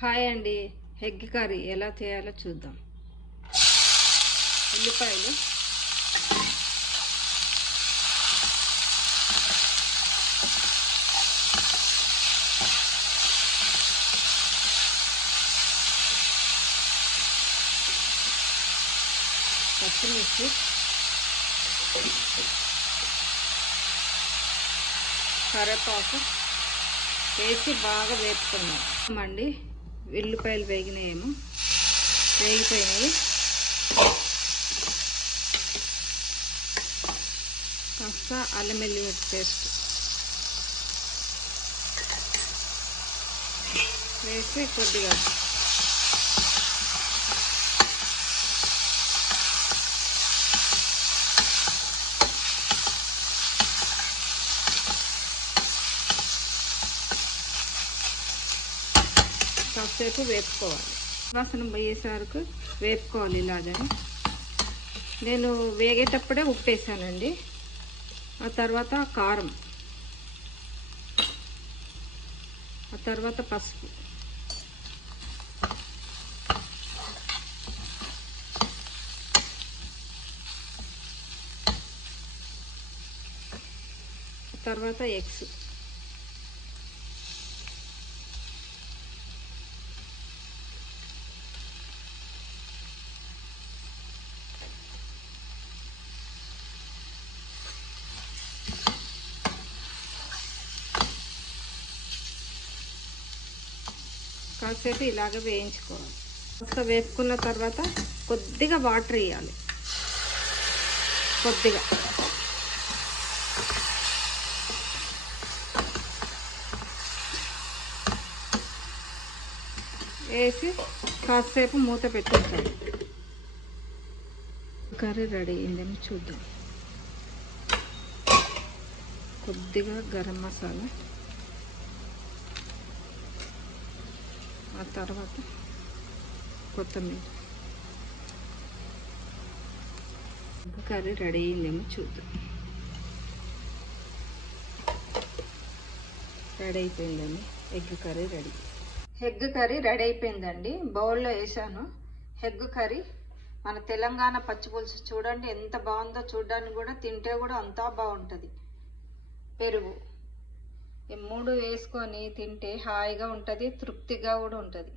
Hi అండి. Egg curry ఎలా చేయాలో చూద్దాం. ఉల్లిపాయలు, పచ్చిమిర్చి, కరివేపాకు వేసి బాగా వేపుకున్నాం అండి. ఉల్లిపాయలు వేగినాయేమో, వేగిపోయినాయి. కాస్త అల్లం వెల్లుల్లి పేస్ట్ వేసి కొద్దిగా కాసేపు వేపుకోవాలి. వాసన పోయేసే వరకు వేపుకోవాలి. ఇలాగని నేను వేగేటప్పుడే ఉప్పు వేసానండి. ఆ తర్వాత కారం, ఆ తర్వాత పసుపు, తర్వాత ఎగ్స్, కాసేపు ఇలాగ వేయించుకోవాలి. కాస్త వేపుకున్న తర్వాత కొద్దిగా వాటర్ వేయాలి. కొద్దిగా వేసి కాసేపు మూత పెట్టేస్తాను. కర్రీ రెడీ అయిందేమో చూద్దాం. కొద్దిగా గరం మసాలా, ఆ తర్వాత కొత్తిమీర. కర్రీ రెడీ అయిందేమో చూద్దాం. రెడీ అయిపోయిందండి. Egg curry ready. Egg curry ready అయిపోయిందండి. బౌల్లో వేసాను. ఎగ్ కర్రీ మన తెలంగాణ పచ్చి పులుసు చూడండి ఎంత బాగుందో. చూడడానికి కూడా, తింటే కూడా అంతా బాగుంటుంది. పెరుగు ఈ మూడు వేసుకొని తింటే హాయిగా ఉంటుంది, తృప్తిగా కూడా ఉంటుంది.